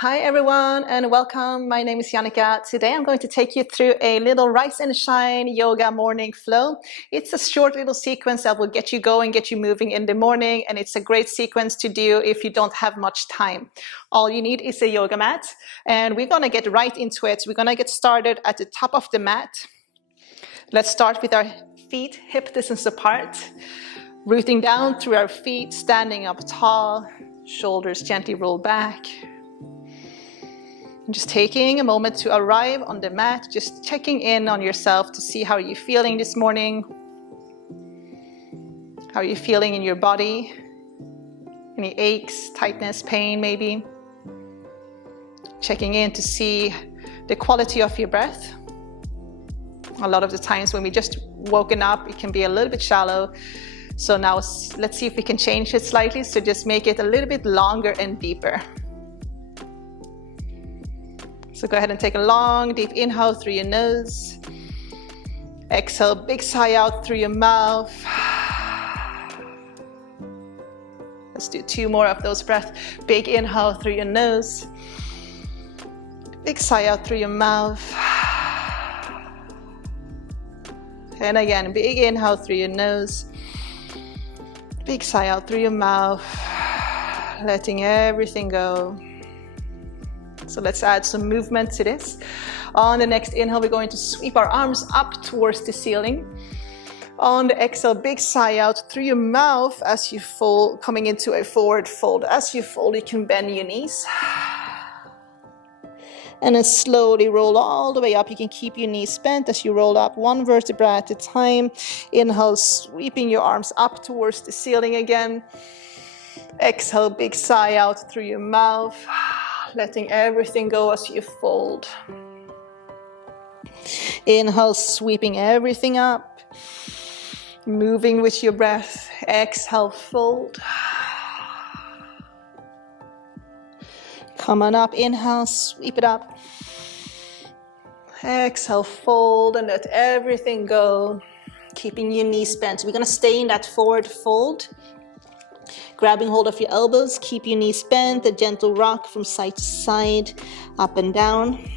Hi everyone and welcome. My name is Jannica. Today I'm going to take you through a little rise and shine yoga morning flow. It's a short little sequence that will get you going, get you moving in the morning, and it's a great sequence to do if you don't have much time. All you need is a yoga mat, and we're going to get right into it. We're going to get started at the top of the mat. Let's start with our feet hip distance apart, rooting down through our feet, standing up tall, shoulders gently roll back. Just taking a moment to arrive on the mat, just checking in on yourself to see how you're feeling this morning. How are you feeling in your body? Any aches, tightness, pain maybe? Checking in to see the quality of your breath. A lot of the times when we just woken up, it can be a little bit shallow. So now let's see if we can change it slightly. So just make it a little bit longer and deeper. So go ahead and take a long, deep inhale through your nose. Exhale, big sigh out through your mouth. Let's do 2 more of those breaths. Big inhale through your nose. Big sigh out through your mouth. And again, big inhale through your nose. Big sigh out through your mouth. Letting everything go. So let's add some movement to this. On the next inhale, we're going to sweep our arms up towards the ceiling. On the exhale, big sigh out through your mouth as you fold, coming into a forward fold. As you fold, you can bend your knees. And then slowly roll all the way up. You can keep your knees bent as you roll up 1 vertebra at a time. Inhale, sweeping your arms up towards the ceiling again. Exhale, big sigh out through your mouth. Letting everything go as you fold. Inhale, sweeping everything up. Moving with your breath. Exhale, fold. Come on up, inhale, sweep it up. Exhale, fold and let everything go. Keeping your knees bent. We're going to stay in that forward fold. Grabbing hold of your elbows, keep your knees bent, a gentle rock from side to side, up and down.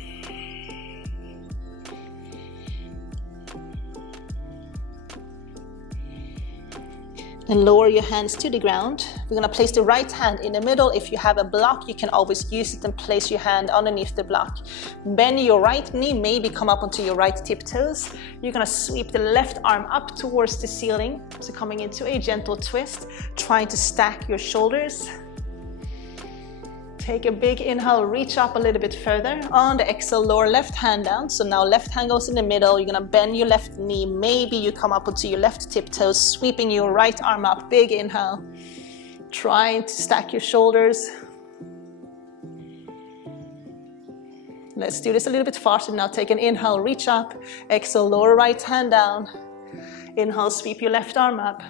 Then lower your hands to the ground. We're going to place the right hand in the middle. If you have a block, you can always use it and place your hand underneath the block. Bend your right knee, maybe come up onto your right tiptoes. You're going to sweep the left arm up towards the ceiling. So coming into a gentle twist, trying to stack your shoulders. Take a big inhale, reach up a little bit further. On the exhale, lower left hand down. So now left hand goes in the middle. You're gonna bend your left knee. Maybe you come up onto your left tiptoes, sweeping your right arm up. Big inhale. Trying to stack your shoulders. Let's do this a little bit faster. Now take an inhale, reach up. Exhale, lower right hand down. Inhale, sweep your left arm up.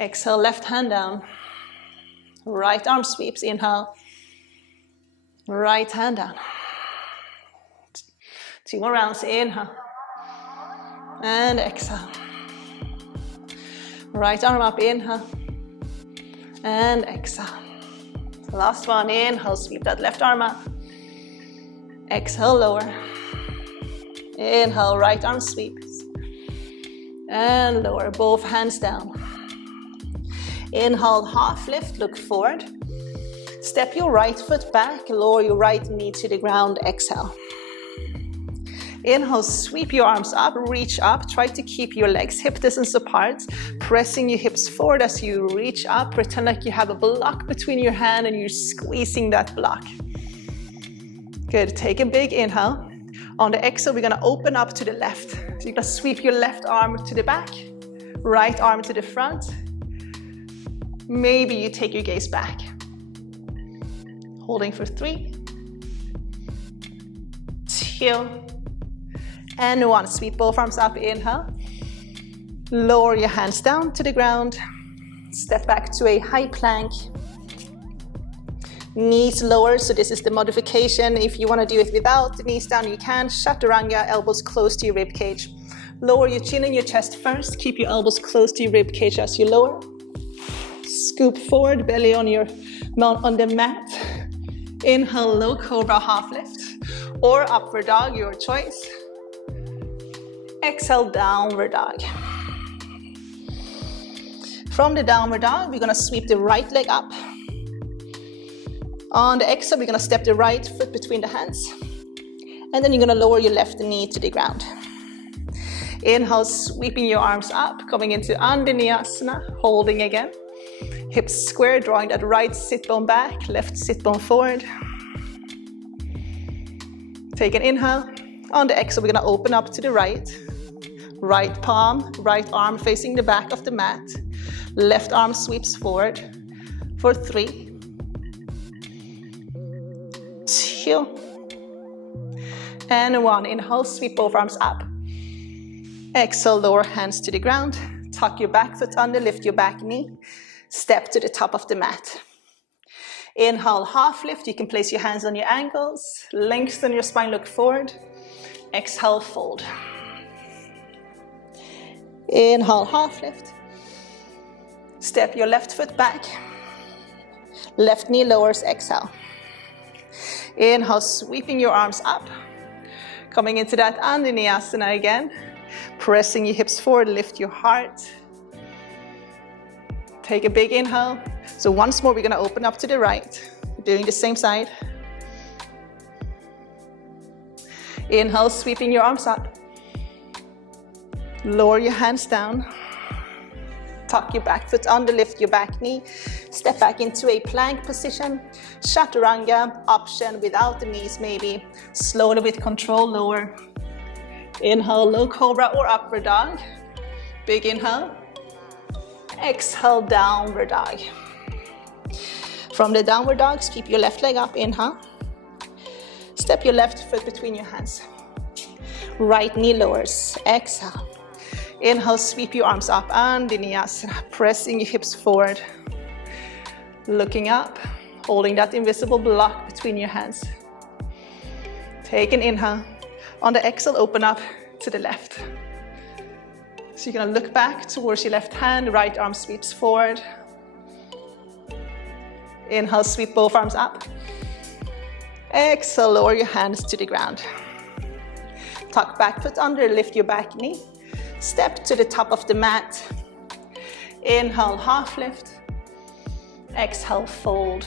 Exhale, left hand down. Right arm sweeps, inhale. Right hand down. 2 more rounds, inhale. And exhale. Right arm up, inhale. And exhale. Last one, inhale, sweep that left arm up. Exhale, lower. Inhale, right arm sweeps. And lower, both hands down. Inhale, half lift, look forward. Step your right foot back, lower your right knee to the ground, exhale. Inhale, sweep your arms up, reach up. Try to keep your legs hip distance apart, pressing your hips forward as you reach up. Pretend like you have a block between your hand and you're squeezing that block. Good, take a big inhale. On the exhale, we're gonna open up to the left. So you're gonna sweep your left arm to the back, right arm to the front. Maybe you take your gaze back. Holding for 3, 2, and 1. Sweep both arms up, inhale. Lower your hands down to the ground. Step back to a high plank. Knees lower, so this is the modification. If you want to do it without the knees down, you can. Chaturanga, elbows close to your rib cage. Lower your chin and your chest first. Keep your elbows close to your rib cage as you lower. Scoop forward, belly on the mat. Inhale, low cobra, half lift, or upward dog, your choice. Exhale, downward dog. From the downward dog, we're gonna sweep the right leg up. On the exhale, we're gonna step the right foot between the hands. And then you're gonna lower your left knee to the ground. Inhale, sweeping your arms up, coming into Anjaneyasana, holding again. Hips square, drawing that right sit bone back, left sit bone forward. Take an inhale. On the exhale, we're gonna open up to the right. Right palm, right arm facing the back of the mat. Left arm sweeps forward for 3, 2, and 1. Inhale, sweep both arms up. Exhale, lower hands to the ground. Tuck your back foot under, lift your back knee. Step to the top of the mat. Inhale, half lift. You can place your hands on your ankles. Lengthen your spine, look forward. Exhale, fold. Inhale, half lift. Step your left foot back. Left knee lowers, exhale. Inhale, sweeping your arms up. Coming into that Anjaneyasana again. Pressing your hips forward, lift your heart. Take a big inhale. So once more, we're gonna open up to the right. Doing the same side. Inhale, sweeping your arms up. Lower your hands down. Tuck your back foot under, lift your back knee. Step back into a plank position. Chaturanga, option without the knees maybe. Slowly with control, lower. Inhale, low cobra or upward dog. Big inhale. Exhale, downward dog. From the downward dog, keep your left leg up, inhale. Step your left foot between your hands. Right knee lowers, exhale. Inhale, sweep your arms up, Anjaneyasana, pressing your hips forward. Looking up, holding that invisible block between your hands. Take an inhale. On the exhale, open up to the left. So you're gonna look back towards your left hand, right arm sweeps forward. Inhale, sweep both arms up. Exhale, lower your hands to the ground. Tuck back foot under, lift your back knee. Step to the top of the mat. Inhale, half lift. Exhale, fold.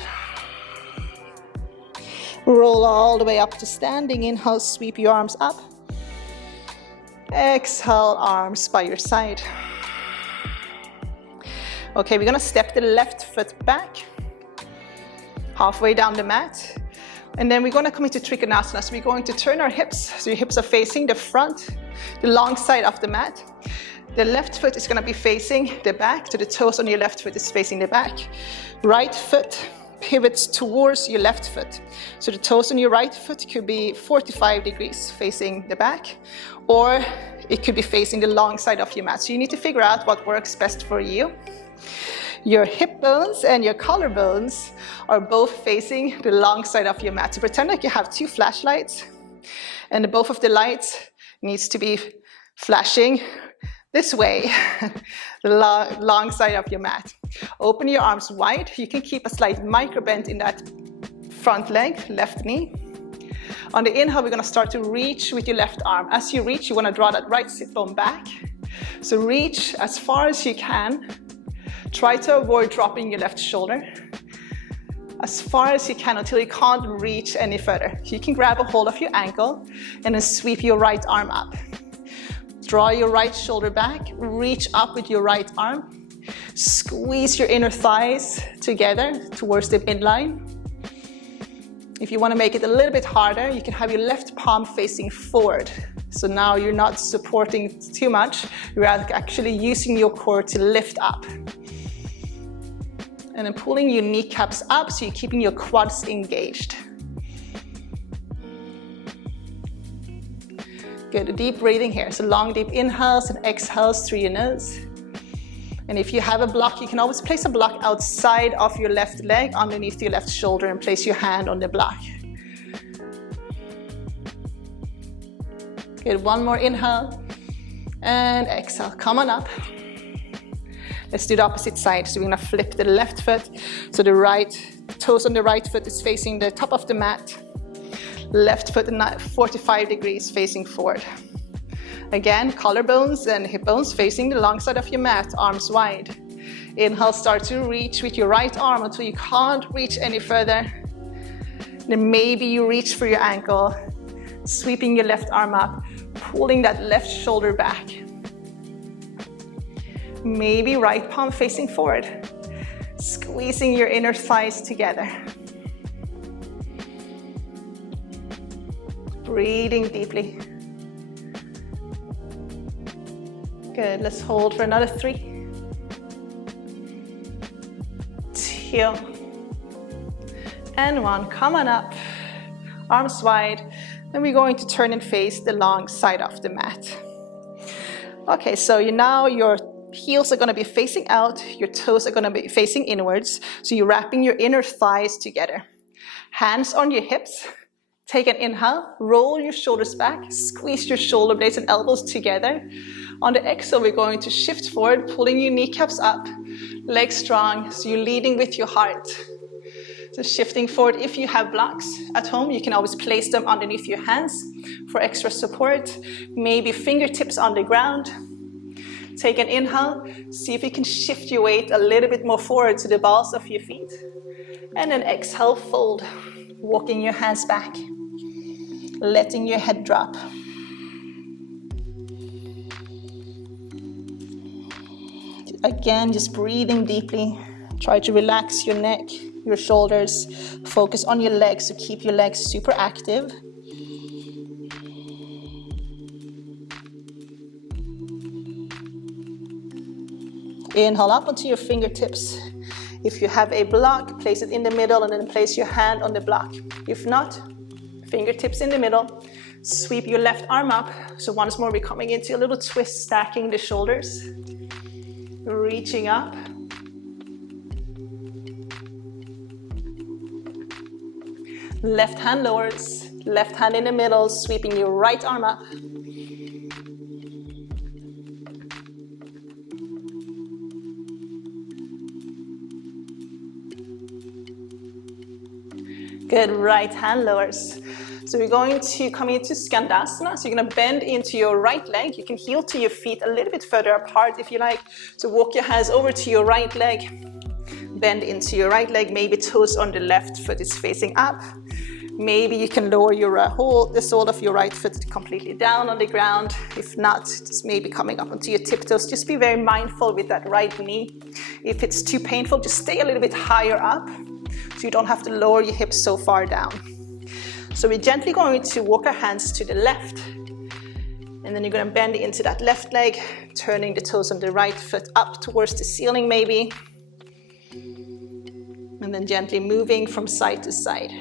Roll all the way up to standing. Inhale, sweep your arms up. Exhale, arms by your side. Okay, we're gonna step the left foot back. Halfway down the mat. And then we're gonna come into Trikonasana. So we're going to turn our hips. So your hips are facing the front, the long side of the mat. The left foot is gonna be facing the back, so the toes on your left foot is facing the back. Right foot pivots towards your left foot. So the toes on your right foot could be 45 degrees facing the back, or it could be facing the long side of your mat. So you need to figure out what works best for you. Your hip bones and your collarbones are both facing the long side of your mat. So pretend like you have 2 flashlights, and both of the lights needs to be flashing this way, the long side of your mat. Open your arms wide. You can keep a slight micro bend in that front leg, left knee. On the inhale, we're gonna start to reach with your left arm. As you reach, you wanna draw that right sit bone back. So reach as far as you can. Try to avoid dropping your left shoulder as far as you can until you can't reach any further. You can grab a hold of your ankle and then sweep your right arm up. Draw your right shoulder back, reach up with your right arm. Squeeze your inner thighs together towards the midline. If you want to make it a little bit harder, you can have your left palm facing forward. So now you're not supporting too much, you're actually using your core to lift up. And then pulling your kneecaps up so you're keeping your quads engaged. Good, deep breathing here. So long, deep inhales and exhales through your nose. And if you have a block, you can always place a block outside of your left leg, underneath your left shoulder, and place your hand on the block. Good, one more inhale and exhale. Come on up. Let's do the opposite side. So we're gonna flip the left foot. So the right Toes on the right foot is facing the top of the mat. Left foot 45 degrees facing forward. Again, collarbones and hip bones facing the long side of your mat, arms wide. Inhale, start to reach with your right arm until you can't reach any further. Then maybe you reach for your ankle, sweeping your left arm up, pulling that left shoulder back. Maybe right palm facing forward, squeezing your inner thighs together. Breathing deeply. Good, let's hold for another 3, 2, and 1. Come on up, arms wide. Then we're going to turn and face the long side of the mat. Okay, so now your heels are going to be facing out, your toes are going to be facing inwards. So you're wrapping your inner thighs together. Hands on your hips. Take an inhale, roll your shoulders back, squeeze your shoulder blades and elbows together. On the exhale, we're going to shift forward, pulling your kneecaps up, legs strong, so you're leading with your heart. So shifting forward, if you have blocks at home, you can always place them underneath your hands for extra support. Maybe fingertips on the ground. Take an inhale, see if you can shift your weight a little bit more forward to the balls of your feet. And then exhale, fold, walking your hands back, letting your head drop. Again, just breathing deeply. Try to relax your neck, your shoulders. Focus on your legs, so keep your legs super active. Inhale up onto your fingertips. If you have a block, place it in the middle and then place your hand on the block. If not, fingertips in the middle. Sweep your left arm up. So once more, we're coming into a little twist, stacking the shoulders. Reaching up. Left hand lowers, left hand in the middle, sweeping your right arm up. Good, right hand lowers. So we're going to come into Skandasana. So you're going to bend into your right leg. You can heel to your feet a little bit further apart if you like. So walk your hands over to your right leg. Bend into your right leg. Maybe toes on the left foot is facing up. Maybe you can lower your the sole of your right foot completely down on the ground. If not, just maybe coming up onto your tiptoes. Just be very mindful with that right knee. If it's too painful, just stay a little bit higher up so you don't have to lower your hips so far down. So we're gently going to walk our hands to the left. And then you're going to bend into that left leg, turning the toes on the right foot up towards the ceiling maybe. And then gently moving from side to side.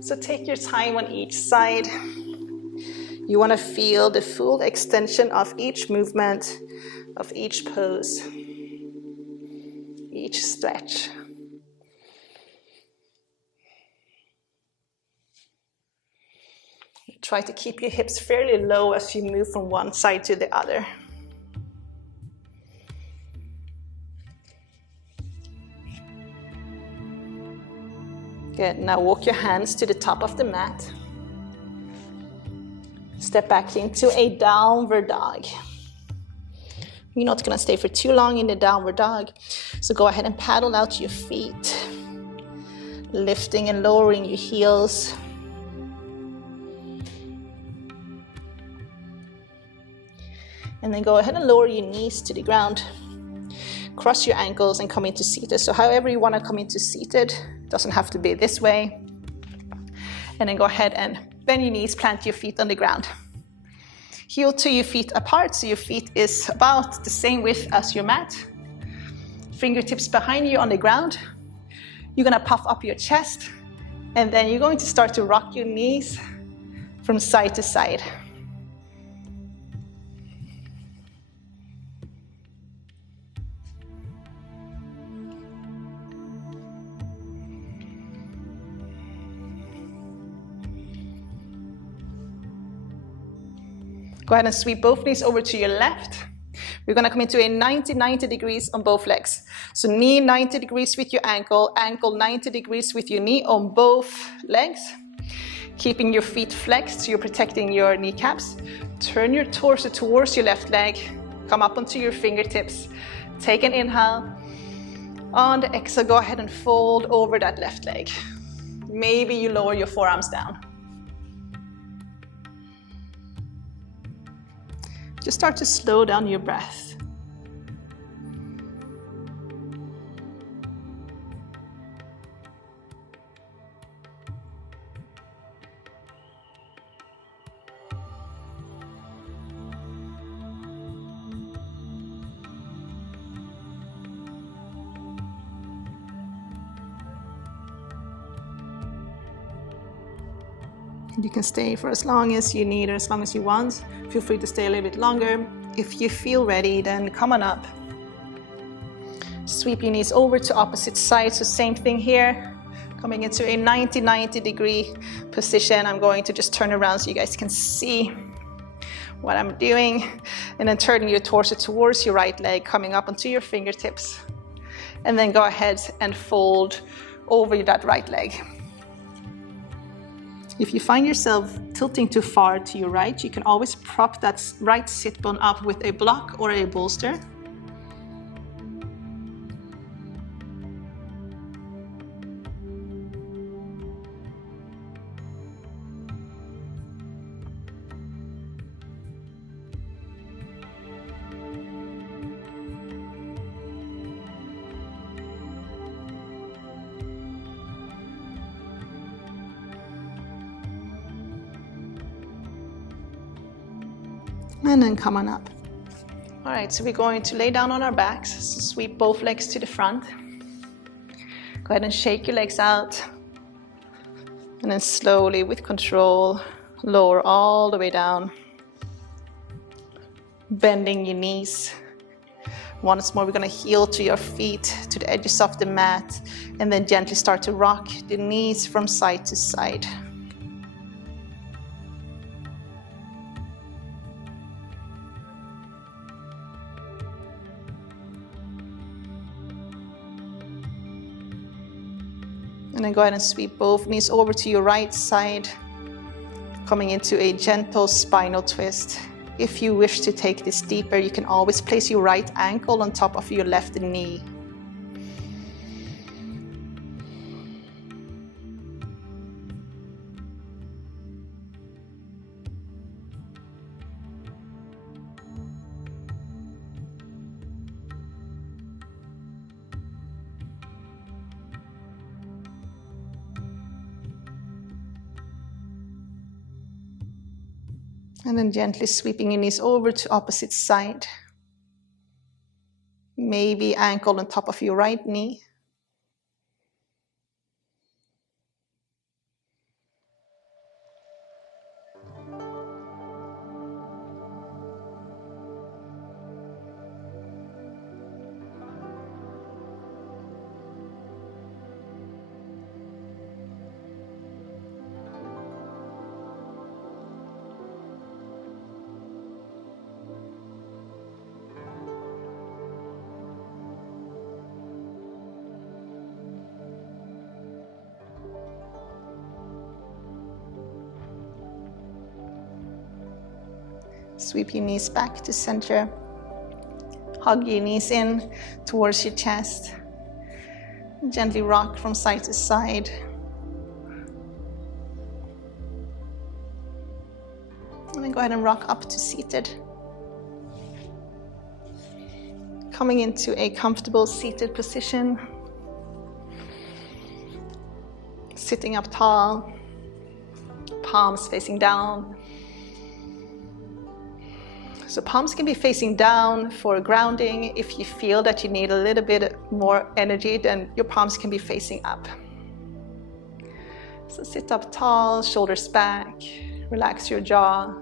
So take your time on each side. You want to feel the full extension of each movement, of each pose, each stretch. Try to keep your hips fairly low as you move from one side to the other. Good, now walk your hands to the top of the mat. Step back into a downward dog. You're not gonna stay for too long in the downward dog, so go ahead and paddle out your feet, lifting and lowering your heels. And then go ahead and lower your knees to the ground. Cross your ankles and come into seated. So however you want to come into seated, doesn't have to be this way. And then go ahead and bend your knees, plant your feet on the ground. Heel to your feet apart, so your feet is about the same width as your mat. Fingertips behind you on the ground. You're going to puff up your chest, and then you're going to start to rock your knees from side to side. Go ahead and sweep both knees over to your left. We're gonna come into a 90 degrees on both legs. So knee 90 degrees with your ankle, ankle 90 degrees with your knee on both legs. Keeping your feet flexed so you're protecting your kneecaps. Turn your torso towards your left leg. Come up onto your fingertips. Take an inhale. On the exhale, go ahead and fold over that left leg. Maybe you lower your forearms down. Just start to slow down your breath. You can stay for as long as you need or as long as you want. Feel free to stay a little bit longer. If you feel ready, then come on up. Sweep your knees over to opposite sides. So same thing here. Coming into a 90 degree position. I'm going to just turn around so you guys can see what I'm doing. And then turning your torso towards your right leg, coming up onto your fingertips. And then go ahead and fold over that right leg. If you find yourself tilting too far to your right, you can always prop that right sit bone up with a block or a bolster. And then come on up. All right, so we're going to lay down on our backs. So sweep both legs to the front. Go ahead and shake your legs out. And then slowly, with control, lower all the way down. Bending your knees. Once more, we're gonna heel to your feet, to the edges of the mat, and then gently start to rock the knees from side to side. And then go ahead and sweep both knees over to your right side, coming into a gentle spinal twist. If you wish to take this deeper, you can always place your right ankle on top of your left knee. And then gently sweeping your knees over to opposite side. Maybe ankle on top of your right knee. Sweep your knees back to center. Hug your knees in towards your chest. Gently rock from side to side. And then go ahead and rock up to seated. Coming into a comfortable seated position. Sitting up tall. Palms facing down. So palms can be facing down for grounding. If you feel that you need a little bit more energy, then your palms can be facing up. So sit up tall, shoulders back, relax your jaw.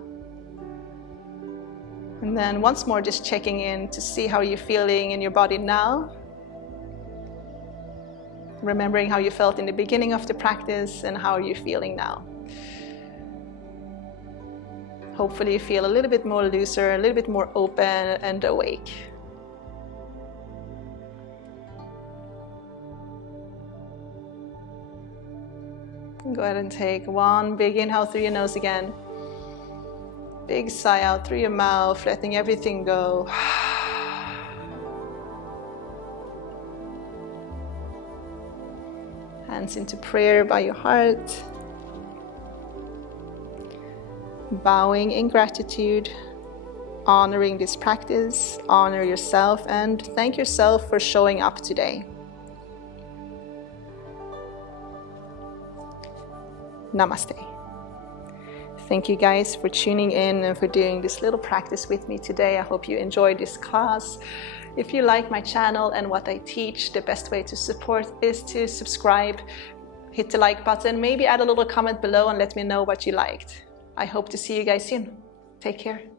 And then once more, just checking in to see how you're feeling in your body now. Remembering how you felt in the beginning of the practice and how you're feeling now. Hopefully you feel a little bit more looser, a little bit more open and awake. Go ahead and take one big inhale through your nose again. Big sigh out through your mouth, letting everything go. Hands into prayer by your heart. Bowing in gratitude, honoring this practice, honor yourself, and thank yourself for showing up today. Namaste. Thank you guys for tuning in and for doing this little practice with me today. I hope you enjoyed this class. If you like my channel and what I teach, the best way to support is to subscribe, hit the like button, maybe add a little comment below and let me know what you liked. I hope to see you guys soon. Take care.